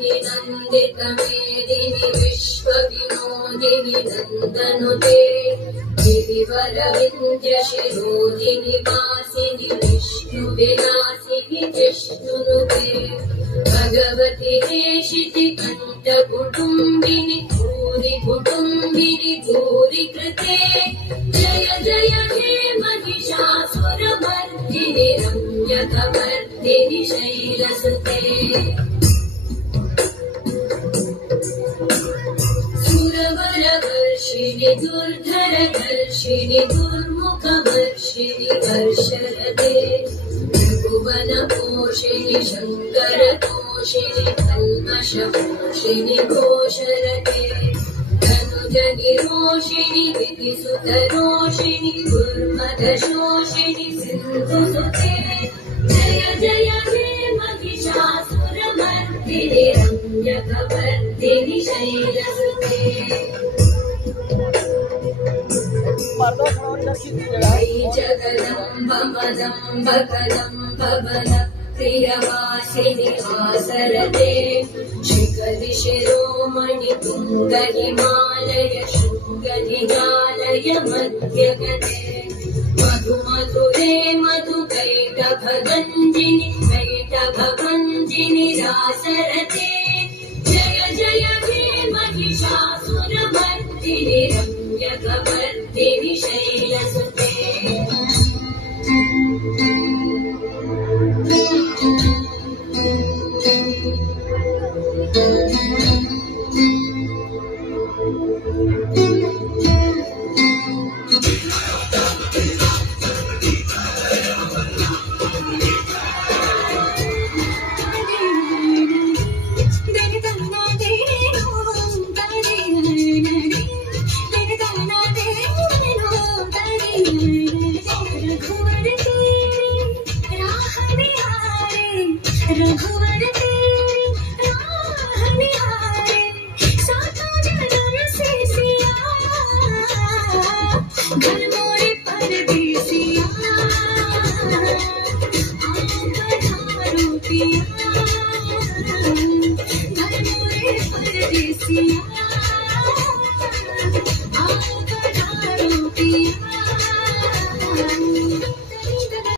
विलासिनि नन्दितमेदिनि विश्वविनोदिनि नन्दनुते गिरिवरविन्द्यशिरोधिनि वासिनि विष्णुविलासिनि जिष्णुनुते भगवति देशिति कण्ठकुटुम्बिनि भूरि कुटुम्बिनि भूरि कृते जय जय हे महिषासुरमर्दिनि रम्यकवर्दिनि शैलसुते सुरवरवर्षिणि दुर्धरधर्षिणि दुर्मुखवर्षिणि वर्षरते भुवनपोषिणि शङ्करतोषिणि कल्मषपोषिणि घोषरते धनुजनिरोषिणि विधिसुतरोषिणि दुर्मदशोषिणि सिन्धुसुते जय जय हे महिषासुरमर्दिनि रम्यकवर्दिनि शैलसुते वै जगदम्ब मदम्ब कदम्ब बल प्रियवासिनि आसरते शिखरि शिरोमणि तुङ्ग हिमालय शृङ्गनिजालय मध्यगते मधु मधुरे मधुकैटभगञ्जिनि कैटभभञ्जिनि रासरते जय जय हे महिषासुरमर्दिनि रम्यकवर्दिनि शैलसुते Thank you.